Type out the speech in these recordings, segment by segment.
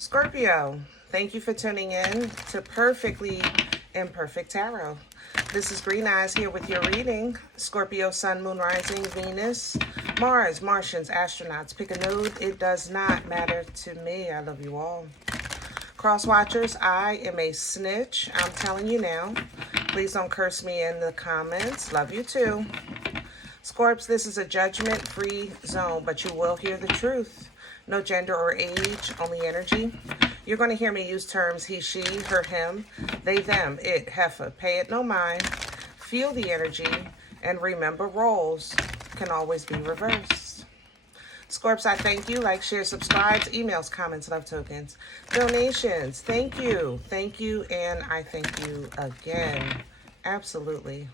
Scorpio, thank you for tuning in to Perfectly Imperfect Tarot. This is Green Eyes here with your reading. Scorpio, Sun, Moon, Rising, Venus, Mars, Martians, astronauts. Pick a node. It does not matter to me. I love you all. Cross watchers, I am a snitch. I'm telling you now. Please don't curse me in the comments. Love you too. Scorps, this is a judgment-free zone, but you will hear the truth. No gender or age, only energy. You're going to hear me use terms he, she, her, him, they, them, it, heifer. Pay it no mind. Feel the energy. And remember, roles can always be reversed. Scorps, I thank you. Like, share, subscribe. Emails, comments, love tokens. Donations, thank you. Thank you, and I thank you again. Absolutely.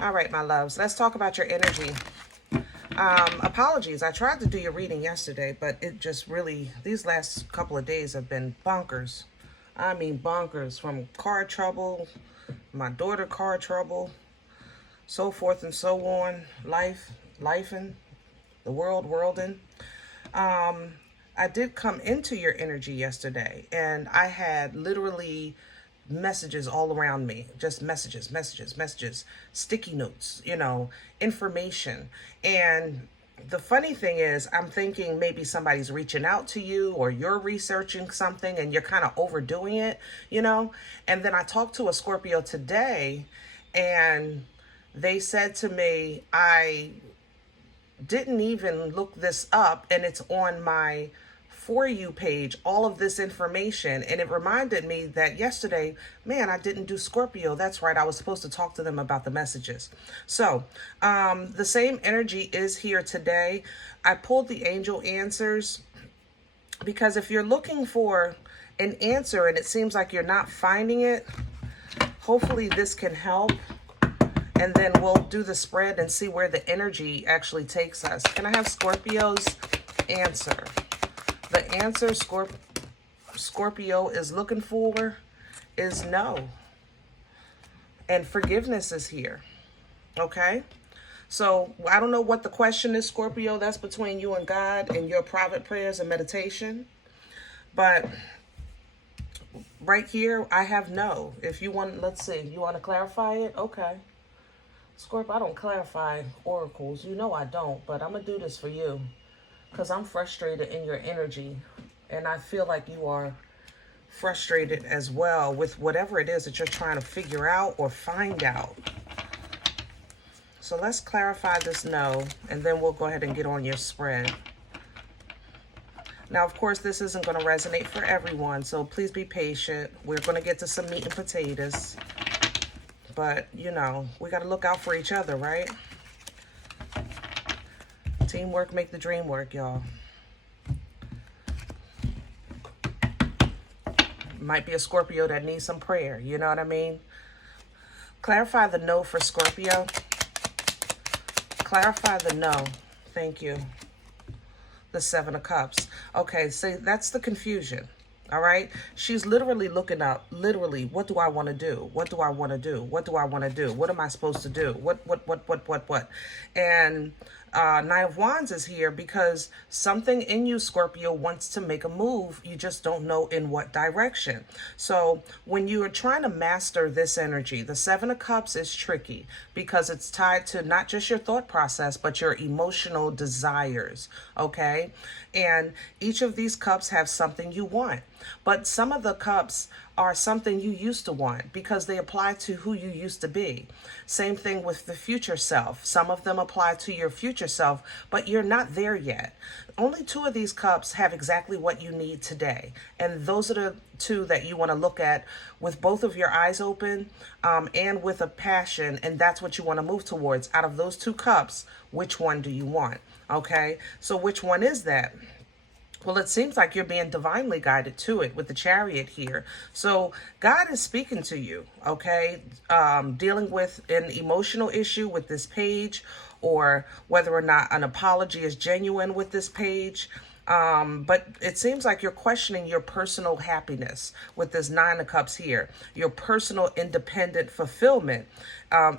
All right, my loves. Let's talk about your energy. Apologies. I tried to do your reading yesterday, but it just really, these last couple of days have been bonkers. I mean bonkers, from car trouble, my daughter car trouble, so forth and so on, lifing, the worlding. I did come into your energy yesterday, and I had literally messages all around me, just messages, sticky notes, information. And the funny thing is, I'm thinking maybe somebody's reaching out to you, or you're researching something and you're kind of overdoing it, And then I talked to a Scorpio today, and they said to me, I didn't even look this up, and it's on my For You page, all of this information. And it reminded me that yesterday, man, I didn't do Scorpio. That's right, I was supposed to talk to them about the messages. So the same energy is here today. I pulled the angel answers because if you're looking for an answer and it seems like you're not finding it, hopefully this can help. And then we'll do the spread and see where the energy actually takes us. Can I have Scorpio's answer? The answer Scorpio is looking for is no. And forgiveness is here. Okay? So I don't know what the question is, Scorpio. That's between you and God and your private prayers and meditation. But right here, I have no. If you want, let's see. You want to clarify it? Okay. Scorpio, I don't clarify oracles. You know I don't. But I'm going to do this for you, because I'm frustrated in your energy, and I feel like you are frustrated as well with whatever it is that you're trying to figure out or find out. So let's clarify this no, and then we'll go ahead and get on your spread. Now, of course, this isn't going to resonate for everyone, so please be patient. We're going to get to some meat and potatoes. But, we got to look out for each other, right? Teamwork make the dream work, y'all. Might be a Scorpio that needs some prayer. You know what I mean? Clarify the no for Scorpio. Clarify the no. Thank you. The Seven of Cups. Okay, so that's the confusion. All right? She's literally looking up, what do I want to do? What do I want to do? What do I want to do? What am I supposed to do? What? And Knight of Wands is here because something in you, Scorpio, wants to make a move. You just don't know in what direction. So when you are trying to master this energy, the Seven of Cups is tricky because it's tied to not just your thought process, but your emotional desires, okay? And each of these cups have something you want. But some of the cups are something you used to want because they apply to who you used to be. Same thing with the future self. Some of them apply to your future self, but you're not there yet. Only two of these cups have exactly what you need today. And those are the two that you want to look at with both of your eyes open and with a passion. And that's what you want to move towards. Out of those two cups, which one do you want? Okay, so which one is that? Well, it seems like you're being divinely guided to it with the Chariot here. So God is speaking to you, okay? Dealing with an emotional issue with this page, or whether or not an apology is genuine with this page. But it seems like you're questioning your personal happiness with this Nine of Cups here. Your personal independent fulfillment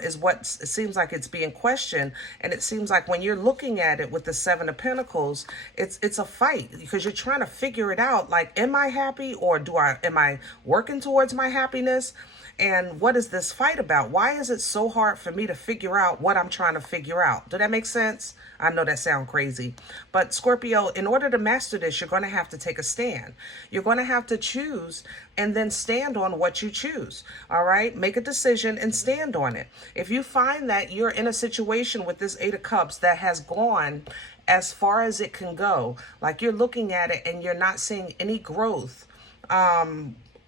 is what it seems like it's being questioned. And it seems like when you're looking at it with the Seven of Pentacles, it's a fight because you're trying to figure it out. Like, am I happy, or am I working towards my happiness? And what is this fight about? Why is it so hard for me to figure out what I'm trying to figure out? Does that make sense? I know that sounds crazy. But Scorpio, in order to master this, you're going to have to take a stand. You're going to have to choose and then stand on what you choose. All right? Make a decision and stand on it. If you find that you're in a situation with this Eight of Cups that has gone as far as it can go, like you're looking at it and you're not seeing any growth,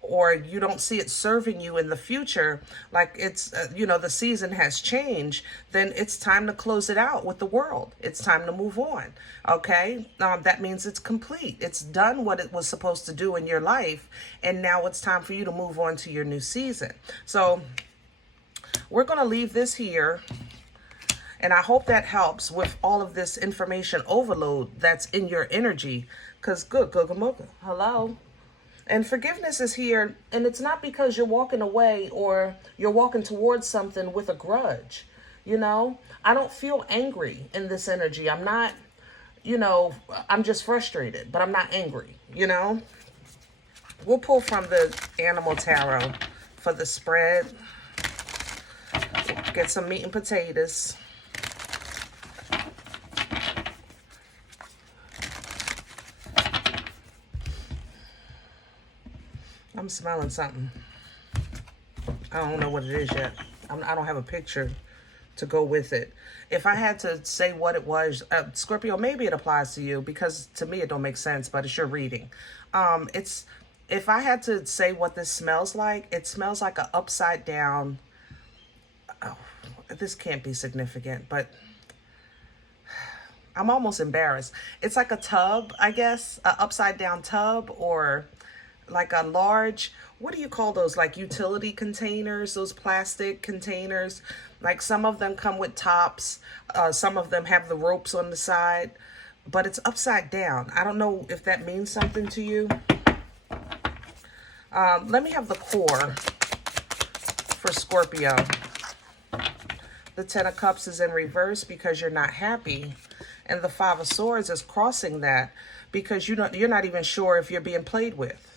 or you don't see it serving you in the future, like it's, the season has changed, then it's time to close it out with the world. It's time to move on, okay? That means it's complete. It's done what it was supposed to do in your life, and now it's time for you to move on to your new season. So we're going to leave this here, and I hope that helps with all of this information overload that's in your energy, because good, hello? And forgiveness is here, and it's not because you're walking away or you're walking towards something with a grudge. I don't feel angry in this energy. I'm not, I'm just frustrated, but I'm not angry, We'll pull from the Animal Tarot for the spread. Get some meat and potatoes. I'm smelling something. I don't know what it is yet. I don't have a picture to go with it. If I had to say what it was, Scorpio, maybe it applies to you, because to me it don't make sense, but it's your reading. If I had to say what this smells like, it smells like an upside down. Oh, this can't be significant, but I'm almost embarrassed. It's like a tub, I guess, an upside down tub, or like a large, what do you call those, like utility containers, those plastic containers? Like some of them come with tops, some of them have the ropes on the side, but it's upside down. I don't know if that means something to you. Let me have the core for Scorpio. The Ten of Cups is in reverse because you're not happy, and the Five of Swords is crossing that because you're not even sure if you're being played with.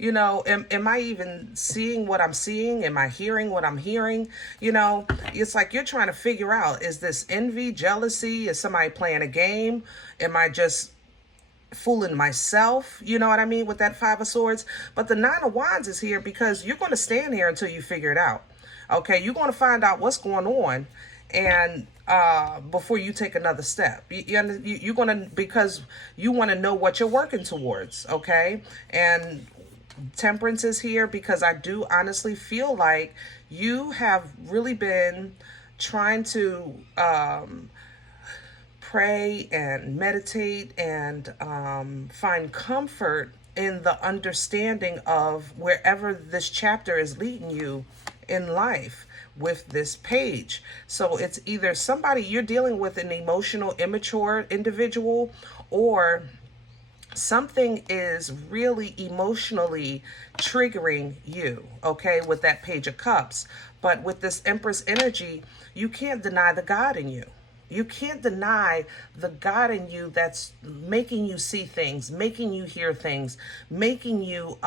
Am I even seeing what I'm seeing? Am I hearing what I'm hearing? It's like you're trying to figure out, is this envy, jealousy? Is somebody playing a game? Am I just fooling myself? You know what I mean? With that Five of Swords. But the Nine of Wands is here because you're going to stand here until you figure it out. Okay, you're going to find out what's going on, and before you take another step, you're going to, because you want to know what you're working towards. Okay, and Temperance is here because I do honestly feel like you have really been trying to pray and meditate and find comfort in the understanding of wherever this chapter is leading you in life with this page. So it's either somebody you're dealing with, an emotional, immature individual, or something is really emotionally triggering you, okay, with that Page of Cups. But with this Empress energy, you can't deny the God in you. You can't deny the God in you that's making you see things, making you hear things, making you,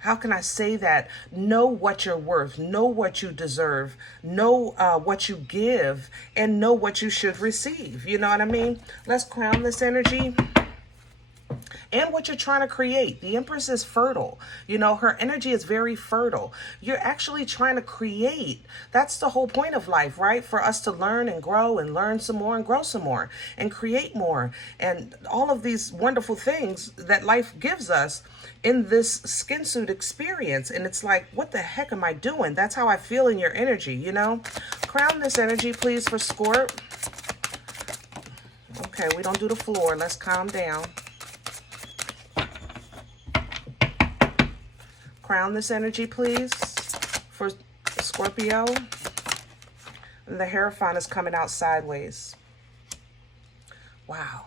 how can I say that? Know what you're worth, know what you deserve, know what you give, and know what you should receive. You know what I mean? Let's crown this energy. And what you're trying to create. The Empress is fertile. Her energy is very fertile. You're actually trying to create. That's the whole point of life, right? For us to learn and grow and learn some more and grow some more and create more. And all of these wonderful things that life gives us in this skin suit experience. And it's like, what the heck am I doing? That's how I feel in your energy, Crown this energy, please, for Scorp. Okay, we don't do the floor. Let's calm down. Crown this energy, please, for Scorpio. And the Hierophant is coming out sideways. Wow.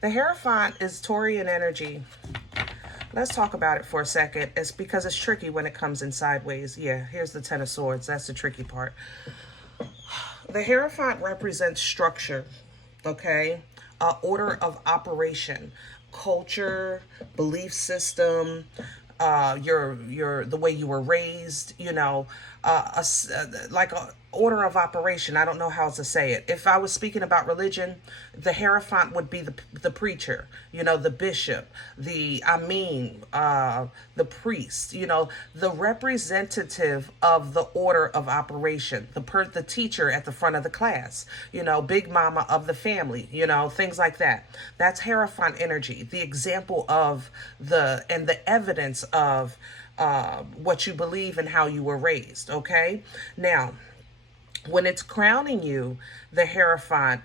The Hierophant is Taurian energy. Let's talk about it for a second. It's because it's tricky when it comes in sideways. Yeah, here's the Ten of Swords. That's the tricky part. The Hierophant represents structure, okay? Order of operation, culture, belief system, the way you were raised, you know, like a order of operation. I don't know how to say it. If I was speaking about religion, the Hierophant would be the preacher, you know, the bishop, the priest, you know, the representative of the order of operation, the teacher at the front of the class, you know, big mama of the family, you know, things like that. That's Hierophant energy, the example of the evidence of what you believe and how you were raised, okay? Now, when it's crowning you, the Hierophant,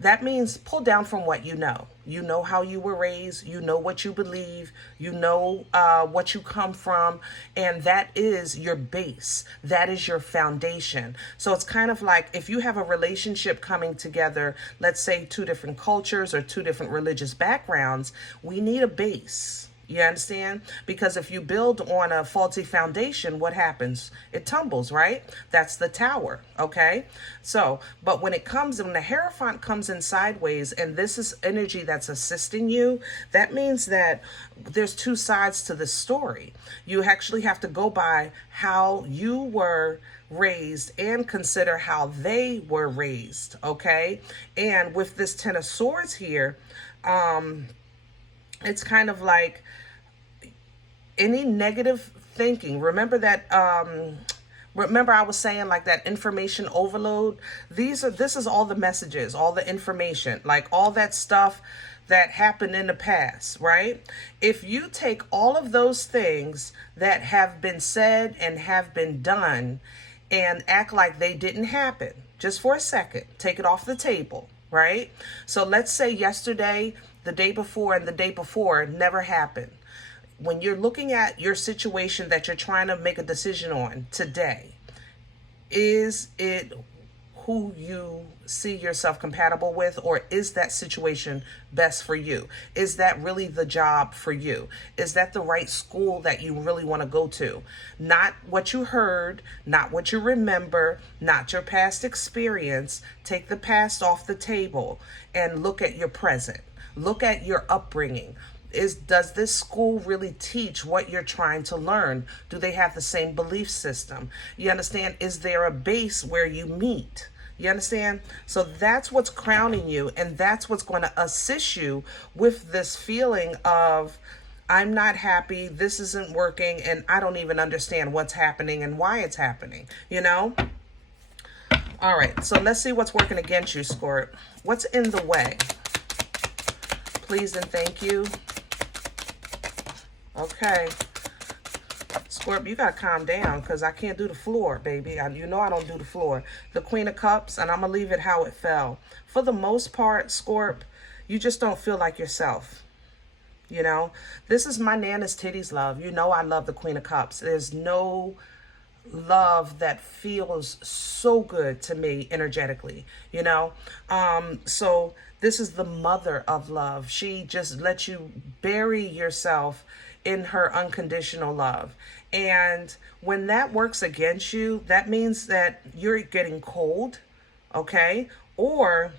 that means pull down from what you know. You know how you were raised. You know what you believe. You know what you come from. And that is your base. That is your foundation. So it's kind of like if you have a relationship coming together, let's say two different cultures or two different religious backgrounds, we need a base. You understand? Because if you build on a faulty foundation, what happens? It tumbles, right? That's the tower, okay? So, but when the Hierophant comes in sideways, and this is energy that's assisting you, that means that there's two sides to the story. You actually have to go by how you were raised and consider how they were raised, okay? And with this Ten of Swords here, it's kind of like any negative thinking. Remember that, remember I was saying like that information overload. This is all the messages, all the information, like all that stuff that happened in the past, right? If you take all of those things that have been said and have been done and act like they didn't happen, just for a second, take it off the table, right? So let's say yesterday, the day before, and the day before never happened. When you're looking at your situation that you're trying to make a decision on today, is it who you see yourself compatible with, or is that situation best for you? Is that really the job for you? Is that the right school that you really want to go to? Not what you heard, not what you remember, not your past experience. Take the past off the table and look at your present. Look at your upbringing. Does this school really teach what you're trying to learn? Do they have the same belief system? You understand? Is there a base where you meet? You understand? So that's what's crowning you, and that's what's going to assist you with this feeling of, I'm not happy, this isn't working, and I don't even understand what's happening and why it's happening, you know? All right, so let's see what's working against you, Scorp. What's in the way? Please and thank you. Okay. Scorp, you got to calm down because I can't do the floor, baby. You know I don't do the floor. The Queen of Cups, and I'm going to leave it how it fell. For the most part, Scorp, you just don't feel like yourself. You know? This is my Nana's titties love. You know I love the Queen of Cups. There's no love that feels so good to me energetically, you know? So this is the mother of love. She just lets you bury yourself in her unconditional love. And when that works against you, that means that you're getting cold, okay? Or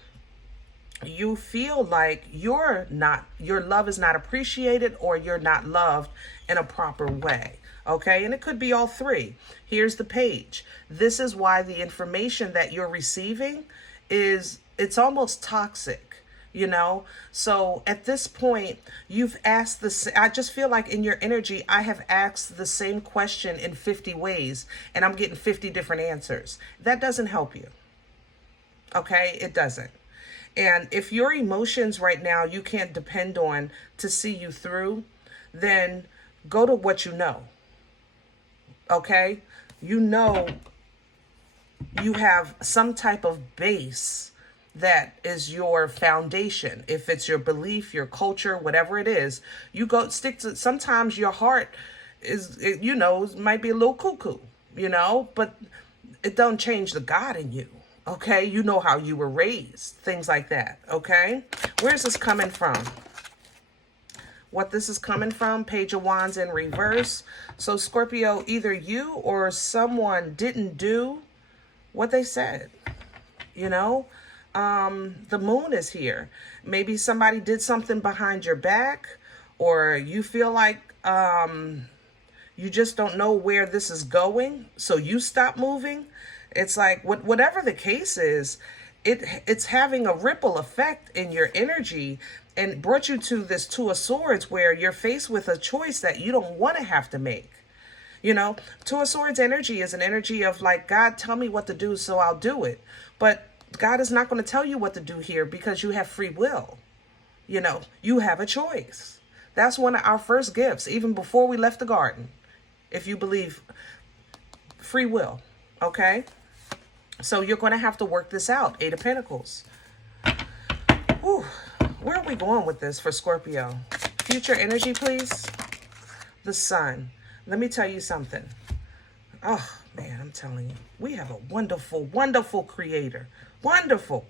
you feel like your love is not appreciated, or you're not loved in a proper way. Okay, and it could be all three. Here's the page. This is why the information that you're receiving it's almost toxic, you know? So at this point, you've asked I just feel like in your energy, I have asked the same question in 50 ways, and I'm getting 50 different answers. That doesn't help you. Okay, it doesn't. And if your emotions right now you can't depend on to see you through, then go to what you know. Okay? You know you have some type of base that is your foundation. If it's your belief, your culture, whatever it is, you go stick to. Sometimes your heart might be a little cuckoo, but it don't change the God in you. Okay, you know how you were raised, things like that. Okay, where's this coming from? What this is coming from, Page of Wands in reverse. So Scorpio, either you or someone didn't do what they said. You know, the moon is here. Maybe somebody did something behind your back, or you feel like you just don't know where this is going, so you stop moving. It's like whatever the case is, it's having a ripple effect in your energy and brought you to this Two of Swords where you're faced with a choice that you don't want to have to make. You know, Two of Swords energy is an energy of like, God, tell me what to do, so I'll do it. But God is not going to tell you what to do here because you have free will. You know, you have a choice. That's one of our first gifts, even before we left the garden. If you believe free will, okay? So you're going to have to work this out. Eight of Pentacles. Whew. Where are we going with this for Scorpio? Future energy, please. The Sun. Let me tell you something. Oh, man, I'm telling you. We have a wonderful, wonderful creator. Wonderful.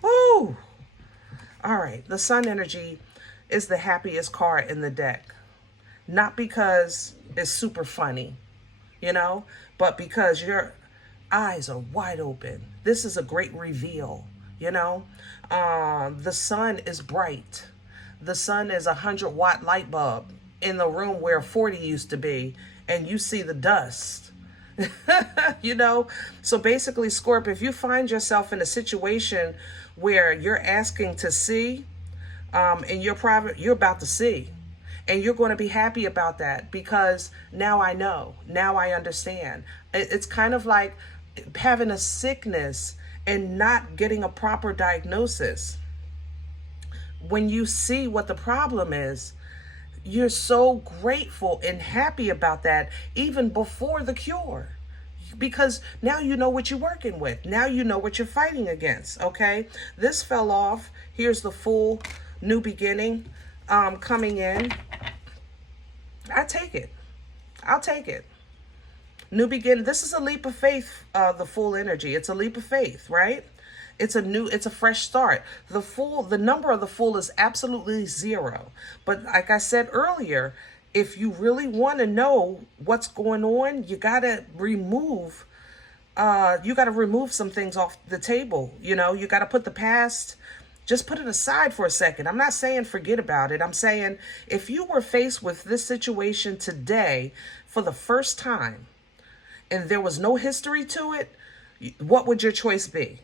Woo! All right. The Sun energy is the happiest card in the deck. Not because it's super funny, you know, but because your eyes are wide open. This is a great reveal, you know. The sun is bright. The sun is 100-watt light bulb in the room where 40 used to be, and you see the dust. You know, so basically, Scorp, if you find yourself in a situation where you're asking to see, in your private, you're about to see. And you're going to be happy about that because now I know. Now I understand. It's kind of like having a sickness and not getting a proper diagnosis. When you see what the problem is, you're so grateful and happy about that even before the cure. Because now you know what you're working with. Now you know what you're fighting against, okay? This fell off. Here's the full new beginning coming in. I take it. I'll take it. New beginning. This is a leap of faith, the full energy. It's a leap of faith, right? It's a fresh start. The number of the full is absolutely 0. But like I said earlier, if you really want to know what's going on, you got to remove some things off the table. You know, you got to put the past, just put it aside for a second. I'm not saying forget about it. I'm saying if you were faced with this situation today for the first time and there was no history to it, what would your choice be?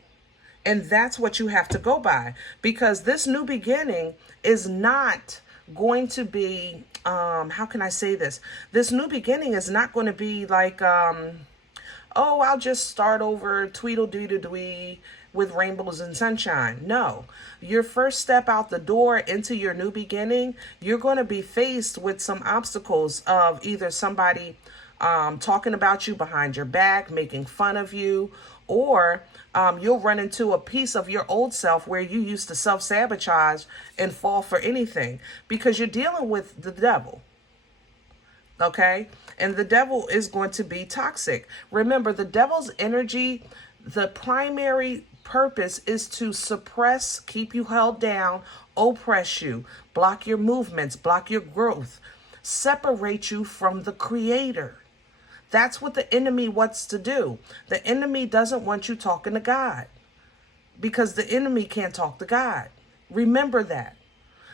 And that's what you have to go by, because this new beginning is not going to be, how can I say this? This new beginning is not going to be like, oh, I'll just start over, tweedledee with rainbows and sunshine. No, your first step out the door into your new beginning, you're going to be faced with some obstacles of either somebody talking about you behind your back, making fun of you, or you'll run into a piece of your old self where you used to self-sabotage and fall for anything because you're dealing with the devil. Okay? And the devil is going to be toxic. Remember, the devil's energy, the primary purpose is to suppress, keep you held down, oppress you, block your movements, block your growth, separate you from the creator. That's what the enemy wants to do. The enemy doesn't want you talking to God because the enemy can't talk to God. Remember that.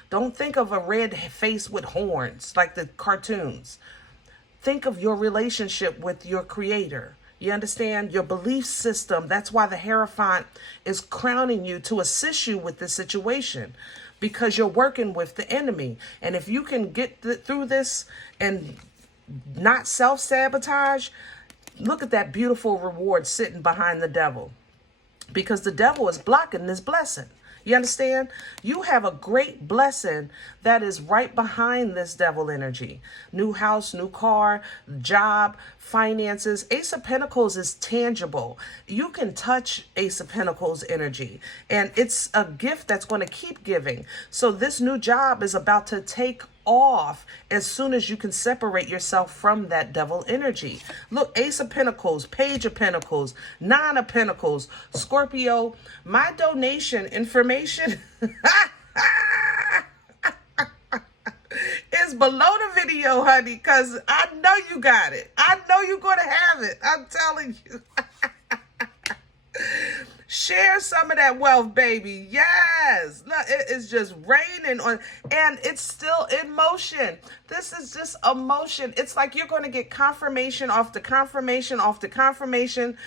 Don't think of a red face with horns like the cartoons. Think of your relationship with your creator. You understand? Your belief system. That's why the Hierophant is crowning you to assist you with this situation, because you're working with the enemy. And if you can get through this and not self-sabotage, look at that beautiful reward sitting behind the devil, because the devil is blocking this blessing. You understand? You have a great blessing that is right behind this devil energy. New house, new car, job, finances. Ace of Pentacles is tangible. You can touch Ace of Pentacles energy, and it's a gift that's going to keep giving. So this new job is about to take off as soon as you can separate yourself from that devil energy. Look, Ace of Pentacles, Page of Pentacles, Nine of Pentacles, Scorpio, my donation information is below the video, honey, because I know you got it. I know you're going to have it. I'm telling you. Share some of that wealth, baby. Yes. Look, it is just raining on, and it's still in motion. This is just emotion. It's like you're going to get confirmation off the confirmation off the confirmation.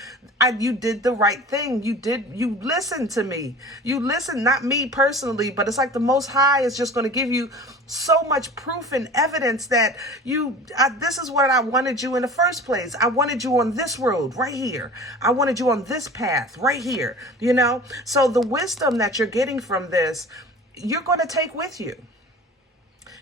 You did the right thing. You listened to me. You listened, not me personally, but it's like the Most High is just going to give you so much proof and evidence that this is what I wanted you in the first place. I wanted you on this road right here. I wanted you on this path right here, you know? So the wisdom that you're getting from this, you're going to take with you.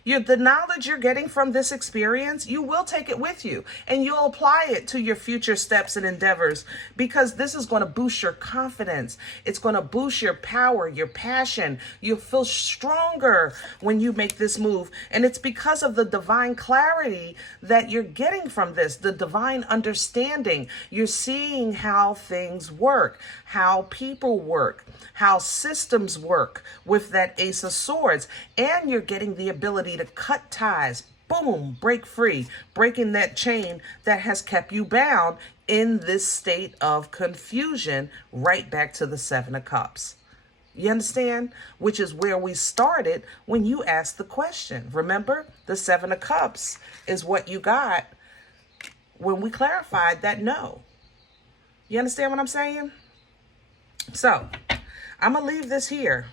The knowledge you're getting from this experience, you will take it with you and you'll apply it to your future steps and endeavors, because this is going to boost your confidence. It's going to boost your power, your passion. You'll feel stronger when you make this move. And it's because of the divine clarity that you're getting from this, the divine understanding. You're seeing how things work, how people work, how systems work with that Ace of Swords. And you're getting the ability to cut ties, boom, break free, breaking that chain that has kept you bound in this state of confusion, right back to the Seven of Cups. You understand? Which is where we started when you asked the question. Remember, the Seven of Cups is what you got when we clarified that no. You understand what I'm saying? So, I'm going to leave this here.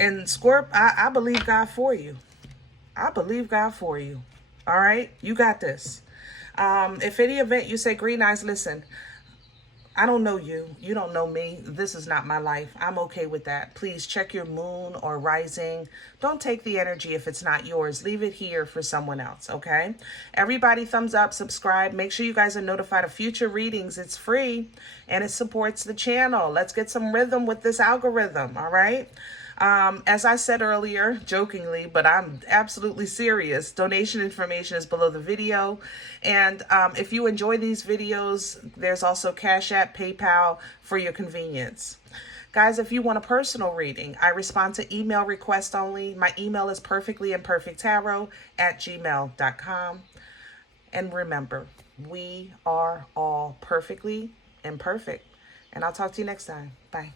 And Scorp, I believe God for you. I believe God for you. All right? You got this. If any event you say, Green Eyes, listen, I don't know you. You don't know me. This is not my life. I'm okay with that. Please check your moon or rising. Don't take the energy if it's not yours. Leave it here for someone else, okay? Everybody thumbs up, subscribe. Make sure you guys are notified of future readings. It's free and it supports the channel. Let's get some rhythm with this algorithm, all right? As I said earlier, jokingly, but I'm absolutely serious, donation information is below the video. And if you enjoy these videos, there's also CashApp, PayPal for your convenience. Guys, if you want a personal reading, I respond to email requests only. My email is perfectlyimperfecttarot@gmail.com. And remember, we are all perfectly imperfect. And I'll talk to you next time. Bye.